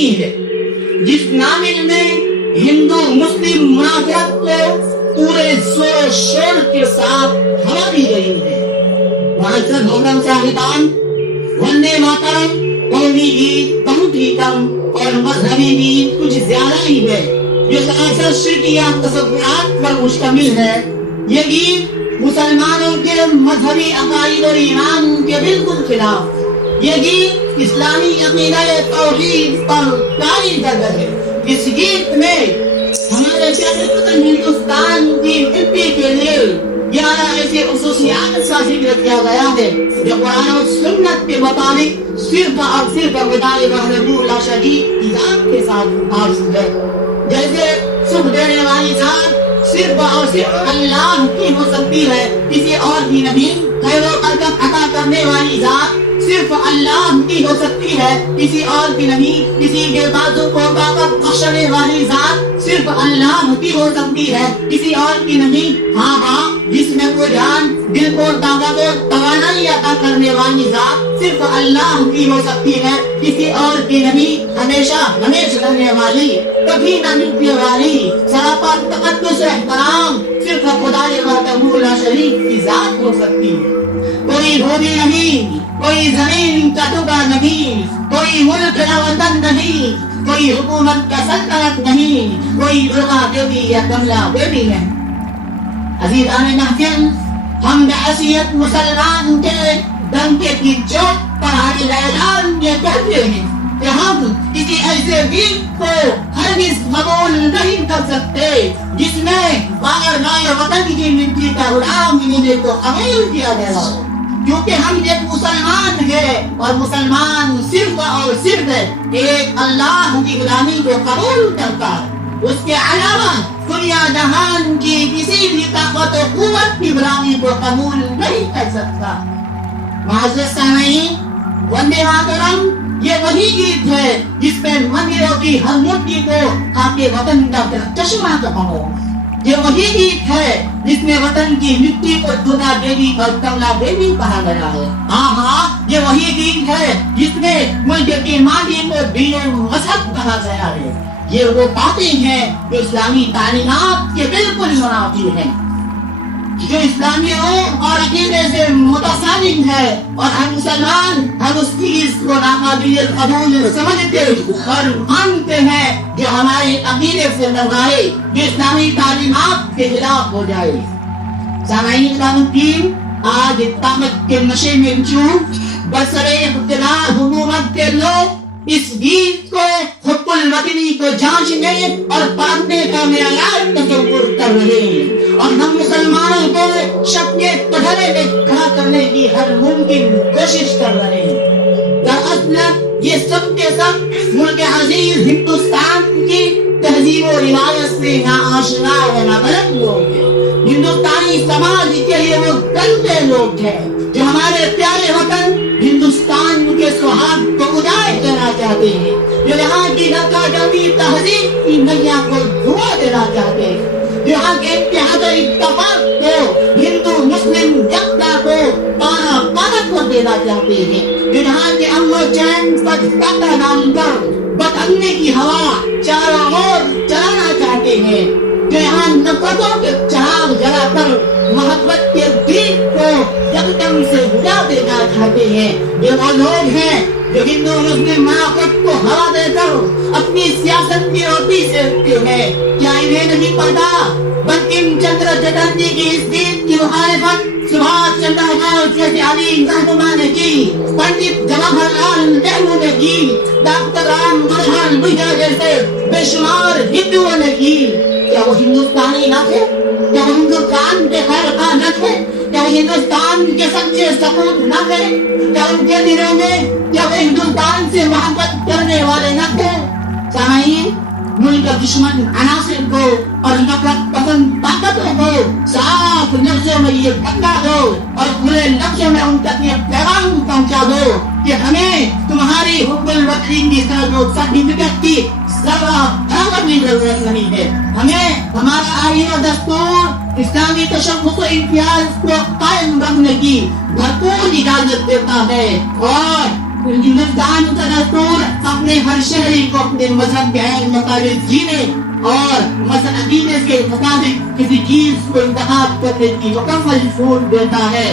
ہوتی ہے جس نامل میں ہندو مسلم منافرت کو پورے زور و شور کے ساتھ ہوا دی گئی ہے۔ معزز محترم شاہدان، وندے ماترم قومی گیت بہت ہی کم اور مذہبی گیت کچھ زیادہ ہی ہے، جو سراسر شرکیہ تصورات پر مشتمل ہے۔ یہ گیت مسلمانوں کے مذہبی عقائد اور ایمان کے بالکل خلاف، یہ گیت اسلامی عقیدہ توحید پر قائم کرتا ہے۔ اس گیت میں ہمارے پیارے وطن ہندوستان کی مٹی کے لیے 11 ایسے خصوصیات کا ذکر کیا گیا ہے جو قرآن و سنت کے مطابق صرف اور صرف خدائے وحدہ لا شریک کی ذات کے ساتھ حاصل ہے۔ جیسے سکھ دینے والی ذات صرف اور صرف اللہ کی ہو سکتی ہے، کسی اور کی نہیں۔ خیر و برکت عطا کرنے والی ذات صرف اللہ کی ہو سکتی ہے، کسی اور کی نہیں۔ کسی کے بازو کو طاقت بخشنے والی ذات صرف اللہ کی ہو سکتی ہے، کسی اور کی نہیں۔ ہاں جس میں کوئی جان، دل کو طاقت و توانائی عطا کرنے والی ذات صرف اللہ کی ہو سکتی ہے، کسی اور کی نہیں۔ ہمیشہ ہمیشہ رہنے والی، کبھی نہ مٹنے والی، سراپا تقدس احترام صرف خدائے وحدہ لا شریک کی ذات ہو سکتی ہے۔ کوئی دھوبی نہیں، کوئی زمین کا ٹکڑا نہیں، کوئی ملک کا وطن نہیں، کوئی حکومت کا سلطنت نہیں، کوئی درگا دیوی یا کملا دیوی ہے۔ عزیزان محفل، ہم بحیثیت مسلمان کے ڈنکے کی چوٹ پر حاضر اعلان یہ کہتے ہیں کہ ہم کسی ایسے گیت کو ہرگز قبول نہیں کر سکتے جس میں غیر وطن کی مٹی کا غلام بننے کو قبول کیا گیا ہو، کیونکہ ہم ایک مسلمان ہیں اور مسلمان صرف اور صرف ایک اللہ کی غلامی کو قبول کرتا ہے۔ اس کے علاوہ دنیا جہان کی کسی بھی طاقت و قوت کی غلامی کو قبول نہیں کر سکتا۔ معزز سامعین، وندے ماترم یہ وہی گیت ہے جس میں مندروں کی ہر مٹی کو آپ کے وطن کا چشمہ کہو۔ یہ وہی گیت ہے جس میں وطن کی مٹی کو درگا دیوی اور کملا دیوی کہا گیا ہے۔ ہاں یہ وہی گیت ہے جس میں ملک کی ماضی کو دین مذہب کہا گیا ہے۔ یہ وہ باتیں ہیں جو اسلامی تعلیمات کے بالکل منافی ہیں، جو اسلامیوں اور عقیدے سے متصادم ہے، اور ہم مسلمان ہم اس چیز کو ناقابل قبول سمجھتے اور مانتے ہیں جو ہمارے عقیدے سے لگائے، جو اسلامی تعلیمات کے خلاف ہو جائے۔ سامعین کرام کی آج طاقت کے نشے میں چون برسر اقتدار حکومت کے لوگ اس گیت کو حب الوطنی کو جانچنے اور پڑھنے کا معیار تصور کر رہے ہیں، اور ہم مسلمانوں کو شک کے پدھرے میں کھڑا کرنے کی ہر ممکن کوشش کر رہے ہیں۔ دراصل یہ سب کے سب ملک عزیز ہندوستان کی تہذیب و روایت سے ناآشنا و نابلد لوگ ہیں۔ ہندوستانی سماج کے لیے وہ گندے لوگ ہیں جو ہمارے پیارے وطن ہندوستان کے سہاگ کو اجاڑ دینا چاہتے ہیں، جو یہاں کی نقا جمی تہذیب کی نیا کو دھواں دینا چاہتے ہیں، جو یہاں کے اتحاد و اتفاق کو، ہندو مسلم یکتا کو پانا پالک کو دینا چاہتے ہیں، جو یہاں کے امن و چین پر پتہ ڈال کر بدامنی کی ہوا چاروں اور چلانا چاہتے ہیں، جو یہاں نفرتوں کے چراغ جلا کر محبت کے دیپ کو یکدم سے بجھا دینا چاہتے ہیں۔ یہ وہ لوگ ہیں جو ہندو مسلم منافرت کو ہوا دے کر اپنی سیاست کی روٹی سیکتے ہیں۔ کیا انہیں نہیں پتا بنکم چندر چٹرجی کی اس گیت کی مخالفت سبھاش چندر بوس جیسے عظیم رہنما نے کی، پنڈت جواہر لال نہرو نے کی، ڈاکٹر رام منوہر لوہیا جیسے بے شمار ہندوؤں نے کی؟ کیا وہ ہندوستانی نہ تھے؟ کیا وہ ہندوستان کے خیر خواہ نہ تھے؟ کیا ہندوستان کے سچے سپوت نہ تھے؟ کیا ان کے دلوں میں کیا وہ ہندوستان سے محبت کرنے والے نہ تھے؟ سامعین، ملک دشمن عناصر کو اور نفرت پسند طاقتوں کو صاف لفظوں میں یہ بتا دو اور کھلے لفظوں میں ان تک یہ پیغام پہنچا دو کہ ہمیں تمہاری حب الوطنی کی سرٹیفکیٹ کی ذرا برابر بھی ضرورت نہیں ہے۔ ہمیں ہمارا آئین و دستور اسلامی تشخص و امتیاز کو قائم رکھنے کی بھرپور اجازت دیتا ہے، اور ہندوستان کا دستور اپنے اپنے ہر شہری کو اپنے مذہب کے عین مطابق جینے اور مذہب عقیدے کے مطابق کسی چیز کو انتخاب کرنے کی مکمل چھوٹ دیتا ہے.